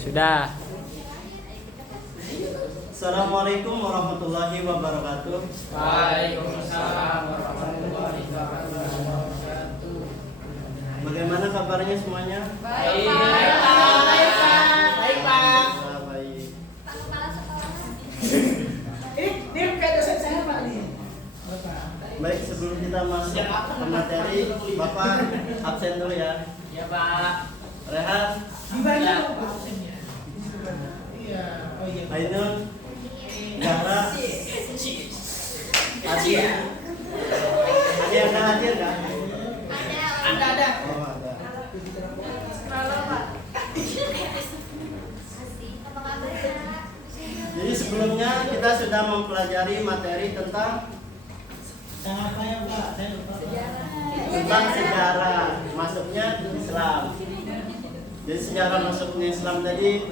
Sudah. Assalamualaikum warahmatullahi wabarakatuh. Waalaikumsalam warahmatullahi wabarakatuh. Bagaimana kabarnya semuanya? Baik, Pak. Baik, Pak. Baik. Ini kayak dosen saya Pak nih. Baik, sebelum kita masuk ke materi, Bapak absen dulu ya. Ya, Pak. Rehan, Gimana Pak? Iya. Oh iya. Ainun, Zahra, Adi. Ada hadir nggak? Ada. Oh, ada. Jadi sebelumnya kita sudah mempelajari materi tentang Apa ya Pak? Saya lupa. sejarah masuknya Islam. Jadi sejarah masuknya Islam tadi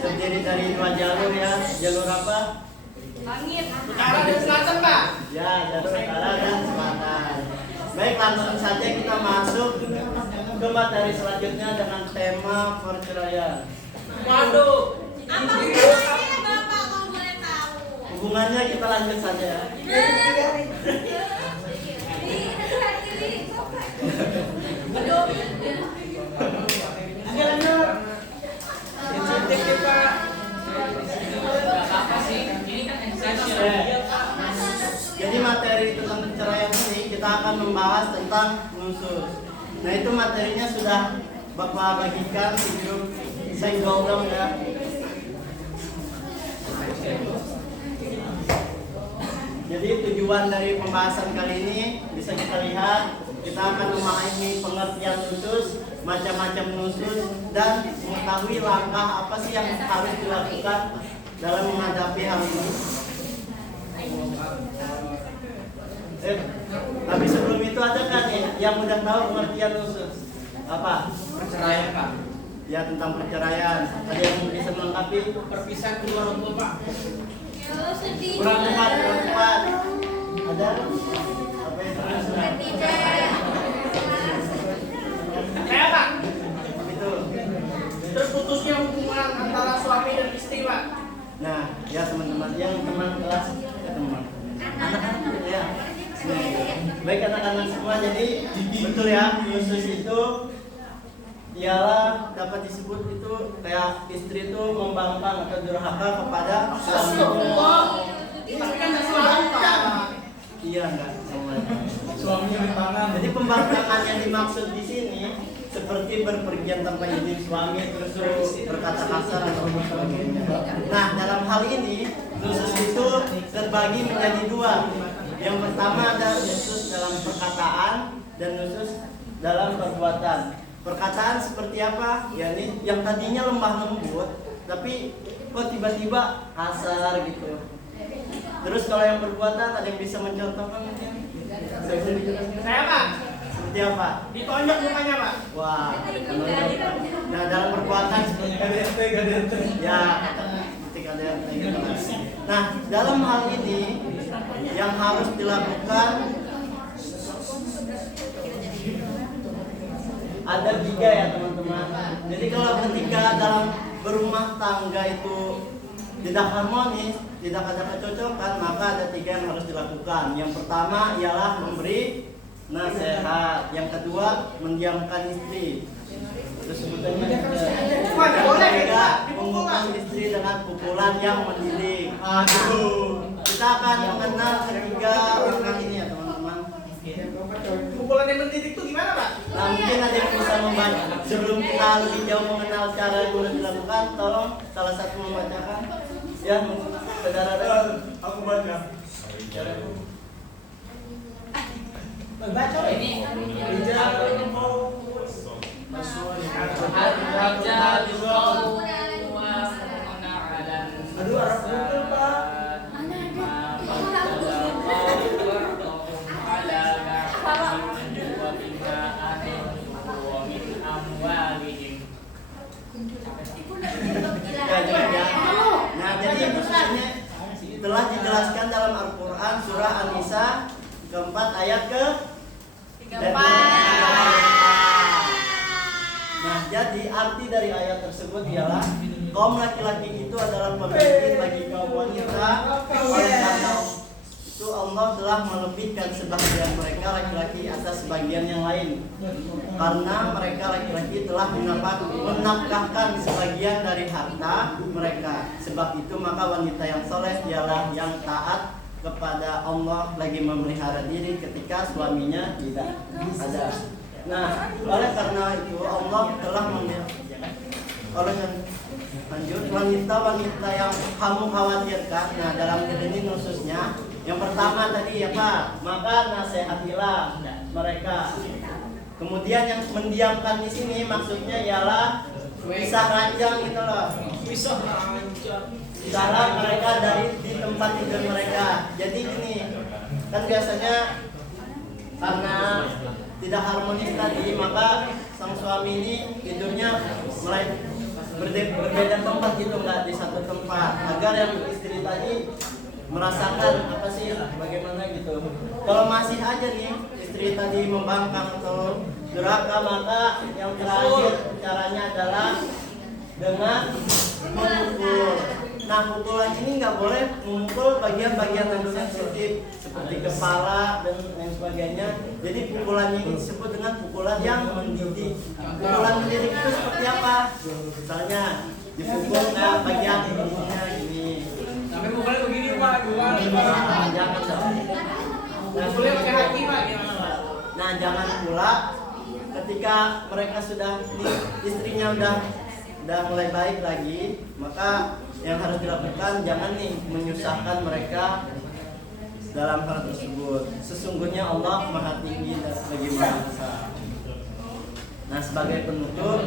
terdiri dari dua jalur ya. Jalur apa? Utara dan selatan, Pak. Ya, jalur utara dan selatan. Baik, langsung saja kita masuk ke materi selanjutnya dengan tema perceraian. Waduh. Apa hubungannya Bapak kalau boleh tahu? Hubungannya kita lanjut saja ya. Agak lanjut. Sensitif ya, Pak. Enggak apa-apa sih. Ini kan esensial. Jadi materi tentang perceraian ini kita akan membahas tentang nusus. Nah itu materinya sudah Bapak bagikan di grup Senggol ya. Jadi tujuan dari pembahasan kali ini bisa kita lihat, kita akan memahami pengertian nusus, macam-macam nusus, dan mengetahui langkah apa sih yang harus dilakukan dalam menghadapi hal ini. Tapi sebelum itu ada kan yang udah tahu pengertian nusus? Apa? Perceraian, Pak. Ya tentang perceraian. Ada yang bisa melengkapi? Perpisahan kedua orang tua, Pak. Ya sedih. Kurang tepat. Ada? Apa yang terus? Saya, Pak. Itu. Terus putusnya hubungan antara suami dan istri, Pak. Nah, ya teman-teman yang teman kelas, ya teman. Anak-anak ya. Baik anak-anak semua, jadi betul ya, nusus itu ialah dapat disebut itu kayak istri itu membangkang atau durhaka kepada suaminya. Tapi kan nggak selalu, Pak. Iya enggak? Suaminya di tangan. Jadi pembangkangan yang dimaksud di sini seperti berpergian tanpa izin suami terus berkata kasar atau sebagainya. Nah dalam hal ini nusus itu terbagi menjadi dua. Yang pertama ada nusus dalam perkataan dan nusus dalam perbuatan. Perkataan seperti apa? Ya ini yang tadinya lemah lembut, tapi kok tiba-tiba kasar gitu. Terus kalau yang perbuatan ada yang bisa mencontohkan mungkin? Saya, Pak. Seperti apa? Ditonjok mukanya, Pak. Wah, menonjol. Nah dalam perbuatan seperti ya, ketika ada yang nah dalam hal ini yang harus dilakukan ada 3 ya teman-teman. Jadi kalau ketika dalam berumah tangga itu tidak harmonis, tidak ada kecocokan, maka ada 3 yang harus dilakukan. Yang pertama ialah memberi nasihat, yang kedua mendiamkan istri. Terus sebutannya juga memukul istri dengan pukulan yang mendidik. Aduh, kita akan mengenal ketiga orang ini ya teman-teman. Pukulan yang mendidik itu gimana, Pak? Nah mungkin ada yang bisa membaca. Sebelum kita lebih jauh mengenal cara yang boleh dilakukan, tolong salah satu membacakan. Ya, saudara. Aku baca. Baca Ini Aduh, Arab betul, Pak. Nah, jadi khususnya telah dijelaskan dalam Al-Quran surah An-Nisa keempat ayat ke 34. Nah, jadi arti dari ayat tersebut ialah kaum laki-laki itu adalah pemimpin bagi kaum wanita. Oleh karena itu Allah telah melebihkan sebagian mereka laki-laki atas sebagian yang lain. Karena mereka laki-laki telah menafkahkan sebagian dari harta mereka. Sebab itu maka wanita yang soleh ialah yang taat kepada Allah, lagi memelihara diri ketika suaminya tidak ada. Nah, oleh karena itu Allah telah lanjut wanita-wanita yang kamu khawatirkan. Nah, dalam hal ini khususnya yang pertama tadi apa? Maka nasihatilah mereka. Kemudian yang mendiamkan di sini maksudnya ialah pisah ranjang gitu loh. Cara mereka dari di tempat tidur mereka. Jadi gini, kan biasanya karena tidak harmonis tadi, maka sang suami ini tidurnya mulai berbeda tempat gitu, nggak di satu tempat, agar yang istri tadi merasakan apa sih bagaimana gitu. Kalau masih aja nih istri tadi membangkang atau durhaka, maka yang terakhir caranya adalah dengan memukul. Nah, pukulan ini nggak boleh memukul bagian-bagian yang sensitif seperti kepala dan lain sebagainya. Jadi pukulan ini disebut dengan pukulan yang mendidik. Pukulan mendidik itu seperti apa? Misalnya dipukul ke bagian ininya gini. Sampai pukulnya begini Pak, Jangan dong. Nah, pukulnya pakai hati Pak, gimana Pak? Nah, jangan pula ketika mereka sudah istrinya udah mulai baik lagi, maka yang harus dilakukan jangan nih menyusahkan mereka dalam hal tersebut. Sesungguhnya Allah Maha Tinggi dan lagi Maha Besar. Nah, sebagai penutup,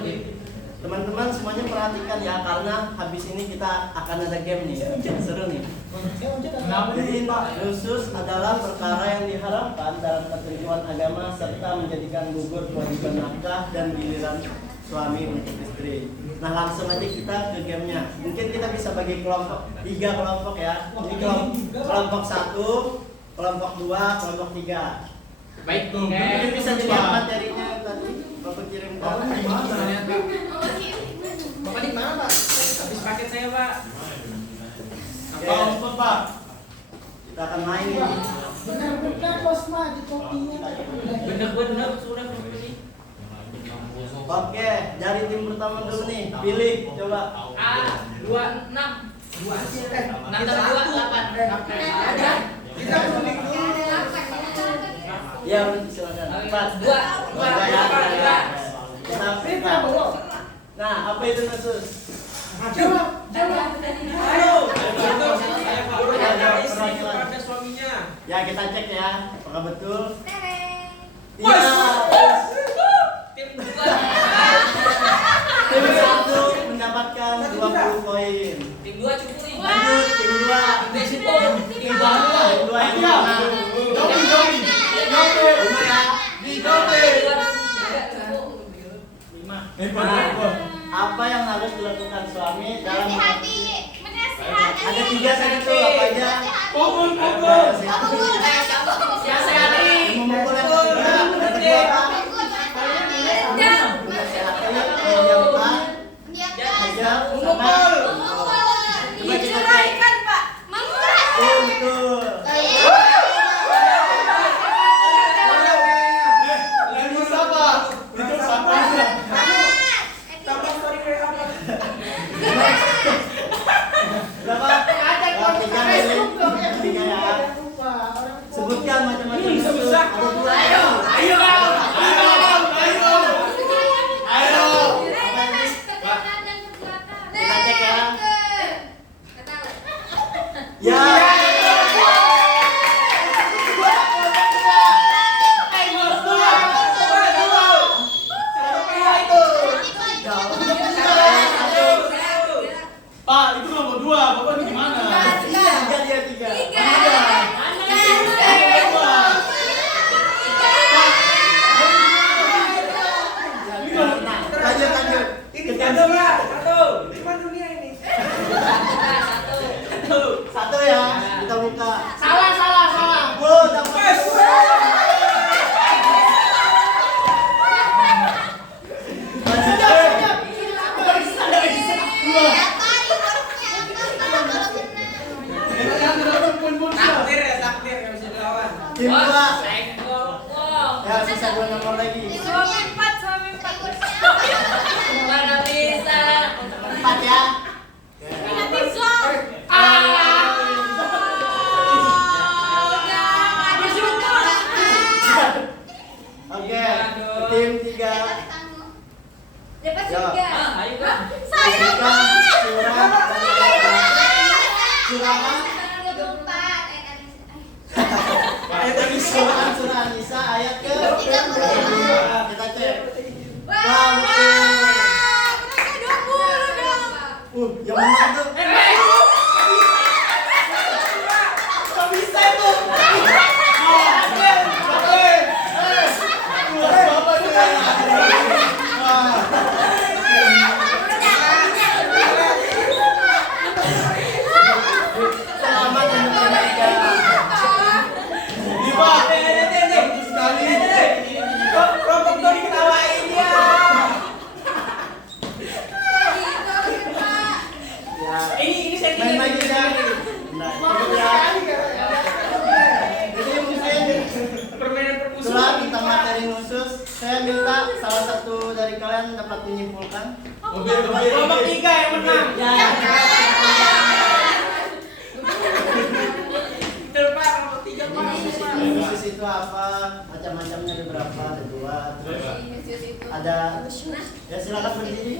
teman-teman semuanya perhatikan ya, karena habis ini kita akan ada game nih, seru nih. Jadi khusus adalah perkara yang diharapkan dalam ketentuan agama serta menjadikan gugur kewajiban nafkah dan giliran suami untuk istri. Nah, langsung aja kita ke gamenya. Mungkin kita bisa bagi kelompok 3 kelompok ya. Ini kelompok 1, kelompok 2, kelompok 3. Baik, Mungkin bisa dilihat materinya tadi Bapak kirimkan. Bapak di mana Pak? Habis paket saya Pak. Kelompok Pak. Kita akan main ini. Benar-benar bos mah di kopinya. Bener-bener sudah ini. Oke, dari tim pertama dulu nih. Pilih, coba. A26 6 tambah 2 8. Ada. Kita kuning dulu. Ya, silakan. 2 2. Kita Kita belum. Nah, apa itu khusus? Coba. Ayo. Saya Pak. Ada istri kepada suaminya. Ya, kita cek ya. Apakah betul? Tereng. Iya. Tim 2. Tim 1 mendapatkan 20 poin. Tim 2 cukup nih. Lanjut tim 2. Tim 2. Tim 2 yang menang. Domi. Nah, apa yang harus dilakukan suami dalam Nasihati. Menasihati. ada 3 tadi tuh, apa aja? Pukul. Nasihati. Memukul yang ketiga, yang kedua apa? Diceraikan Pak. Betul. Sebutkan macam-macam. Ayo. Kita cek ya. Ya. fisika, surat, surah surah An-Nisa ayat ke 32. Kita cek. Yang menang tuh. Gak bisa itu. Selamat mendapatkan. Kelompok tuh diketawain ya. Ini saya Main lagi ya. Jadi mungkin permainan permusuhan. setelah kita materi khusus, saya minta salah satu dari kalian dapat menyimpulkan. Kelompok 3 yang menang. Betul Pak, kelompok 3 Pak. Khusus itu apa? Macam-macamnya ada berapa? Ada 2. Terus ada. Ya silakan berdiri.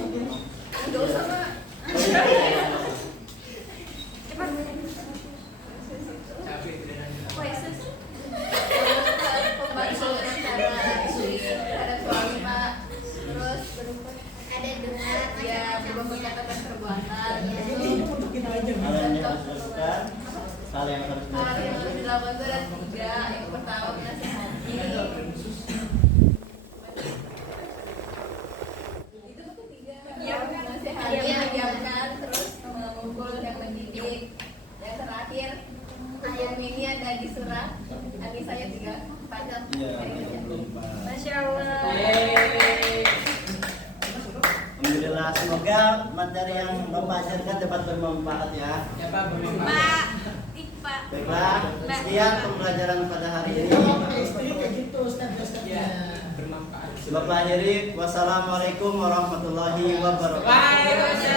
Kalian yang harus lakukan, hal yang harus dilakukan. Yang pertama menasihati. Mendiamkan, terus memukul yang mendidik. Yang terakhir, ayat ini ada di surat An-Nisa ayat 3. Padahal. Iya, 34. Masya Allah. Alhamdulillah, semoga materi yang Bapak ajarkan dapat bermanfaat ya. Ya Pak, bermanfaat. Pak, Iqbal. Baiklah, sekian pembelajaran pada hari ini. Ya, bermanfaat. Bapak akhiri, wassalamualaikum warahmatullahi wabarakatuh. Waalaikumsalam.